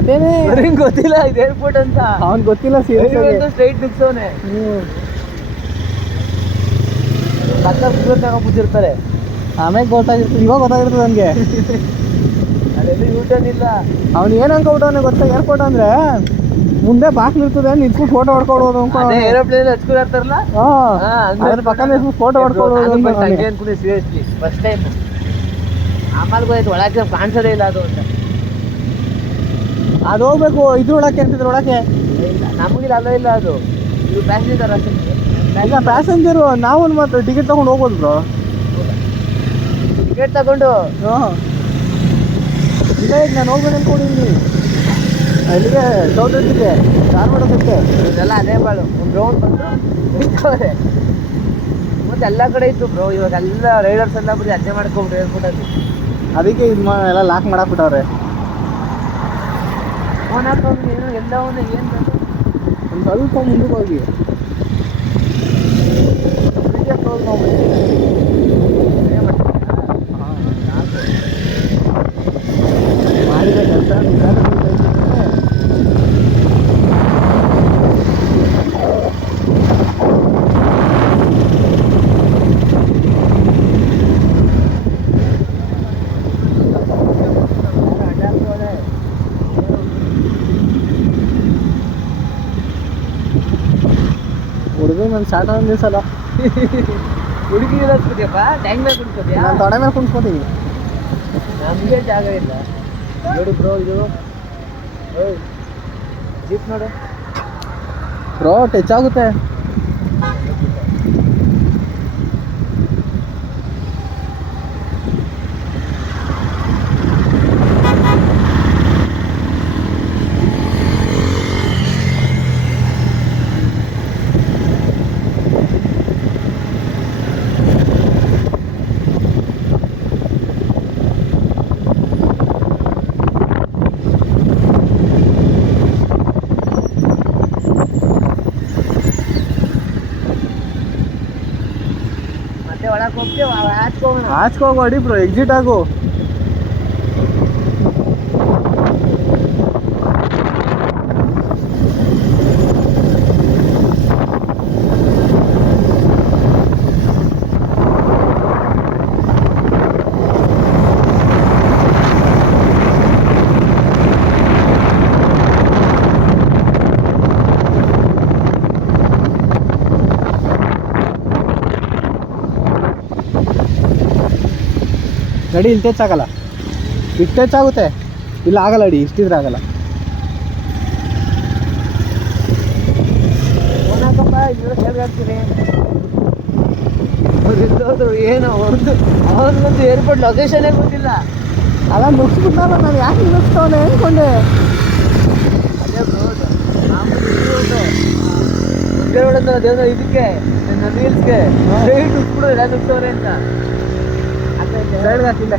ಅದೇನೇ ಅವ್ರಿಗೆ ಗೊತ್ತಿಲ್ಲ ಇದು ಏರ್ಪೋರ್ಟ್ ಅಂತ. ಅವ್ನ್ ಗೊತ್ತಿಲ್ಲ ಸೀರಿಯಸ್ ಸ್ಟ್ರೈಟ್ ನಿಲ್ಸೋನೆ. ತಗೊಂಡ್ಬಿಟ್ಟಿರ್ತಾರೆ. ಆಮೇಲೆ ಗೊತ್ತಾಗಿರ್ತದೆ, ಇವಾಗ ಗೊತ್ತಾಗಿರ್ತದೆ ನನಗೆ. ಅದೆಲ್ಲ ಯೂಟರ್ನ್ ಇಲ್ಲ. ಅವ್ನು ಏನು ಅನ್ಕೊಬಿಟ್ಟವನೇ ಗೊತ್ತಾ, ಏರ್ಪೋರ್ಟ್ ಅಂದ್ರೆ ಮುಂದೆ ಬಾಕ್ಲು ಇರ್ತದೆ, ನಿಂತ್ಬಿಟ್ಟು ಫೋಟೋ ಹೊಡ್ಕೊಳೋದು ಏರೋಪ್ಲೇನ್ ಹಚ್ಕೊಳ್ತಾರಲ್ಲ, ಅದ್ರ ಪಕ್ಕ ನಿಂತ್ಬಿಟ್ಟು ಫೋಟೋ ಹೊಡ್ಕೊಳ್ಳೋದು ಅನ್ಕೊಂಡು ಸೀರಿಯಸ್ಲಿ ಫಸ್ಟ್ ಟೈಮ್. ಆಮೇಲೆ ಗೊತ್ತಾಯ್ತು ಒಳಗೆ ಕಾಣಿಸೋದೇ ಇಲ್ಲ ಅದು ಅಂತ. ಅದು ಹೋಗ್ಬೇಕು ಇದ್ರೊಳಕ್ಕೆ ಅಂತಿದ್ರ ಒಳಗೆ. ಇಲ್ಲ ನಮಗಿಲ್ಲ, ಅಲ್ಲೋ ಇಲ್ಲ ಅದು. ಇದು ಪ್ಯಾಸೆಂಜರ್ ಅಷ್ಟೇ. ಈಗ ಪ್ಯಾಸೆಂಜರು ನಾವು ಮಾತ್ರ ಟಿಕೆಟ್ ತಗೊಂಡು ಹೋಗ್ಬೋದು ಬ್ರೋ. ಟಿಕೆಟ್ ತಗೊಂಡು ಇಲ್ಲ, ಈಗ ನಾನು ಹೋಗ್ಬೇಕು ಅನ್ಕೊಂಡಿದ್ದೀನಿ ಅಲ್ಲಿಗೆ ಸೌದತ್ತಿಗೆ ಧಾರವಾಡಕ್ಕೆ. ಇದೆಲ್ಲ ಅದೇ ಬಾಳು. ಒಂದು ರೌಂಡ್ ಬಂದು ನಿಂತವ್ರೆ. ಮತ್ತೆ ಎಲ್ಲ ಕಡೆ ಇತ್ತು ಬ್ರೋ. ಇವಾಗ ಎಲ್ಲ ರೈಡರ್ಸ್ ಎಲ್ಲ ಬಿಡಿ ಅಜ್ಜೆ ಮಾಡ್ಕೊಬಿಟ್ರು ಏರ್ಪೋರ್ಟಲ್ಲಿ. ಅದಕ್ಕೆ ಇದು ಎಲ್ಲ ಲಾಕ್ ಮಾಡಾಕ್ಬಿಟ್ಟವ್ರೆ. ಫೋನ್ ಹಾಕೊಂಡು ಏನೋ ಎಲ್ಲವನ್ನ ಏನು ಬೇಕು ಒಂದು ಸ್ವಲ್ಪ ಮುಂದಕ್ಕೆ ಹೋಗಿ ಮಾಡಿದ ಕೆಲಸ ಹುಡುಗಿ ನನ್ನ ಸ್ಟಾರ್ಟ್ ಆದ ದಿವಸ ಅಲ್ಲ. ಹುಡುಗಿ ಇರೋದ್ಯಪ್ಪ ಟ್ಯಾಂಕ್ ಮೇಲೆ ಕುಡ್ಕೋದ್ಯಾ? ನಾನು ತೊಡೆ ಮೇಲೆ ಕುಂತ್ಕೋತೀನಿ. ನಮಗೆ ಜಾಗ ಇಲ್ಲ ನೋಡಿ ಬ್ರೋ. ಇದು ಜೀಪ್ ನೋಡು ಬ್ರೋ, ಟಚ್ ಆಗುತ್ತೆ. ಒಳಗೆ ಹೋಗ್ತೇವೆ, ಹಾಚ್ಕೋಗೋಡಿ ಬ್ರೋ, ಎಕ್ಸಿಟ್ ಆಗು. ಗಾಡಿ ಇಲ್ಲಿ ಟಚ್ ಆಗಲ್ಲ, ಇಷ್ಟು ಟಚ್ ಆಗುತ್ತೆ, ಇಲ್ಲ ಆಗಲ್ಲ ಅಡಿ, ಇಷ್ಟಿದ್ರೆ ಆಗಲ್ಲ. ಏನೋ ಒಂದು ಏರ್ಪೋರ್ಟ್ ಲೊಕೇಶನ್ನೇ ಗೊತ್ತಿಲ್ಲ. ಅಲ್ಲ ನುಗ್ಸ್ಬಿಟ್ನಲ್ಲ, ನಾನು ಯಾಕೆ ನುಗ್ಸ್ತವನೆ ಅಂದ್ಕೊಂಡೆ. ಅದೇ ದೇವ್ರ ಇದಕ್ಕೆ ನನ್ನ ರೀಲ್ಸ್ಗೆ ನುಗ್ಸ್ಬಿಡೋದು ಎಲ್ಲ ನುಗ್ಸವ್ರೆ ಅಂತ. ಸೈಡ್ಗೆ ಹಾಕಿಲ್ಲ.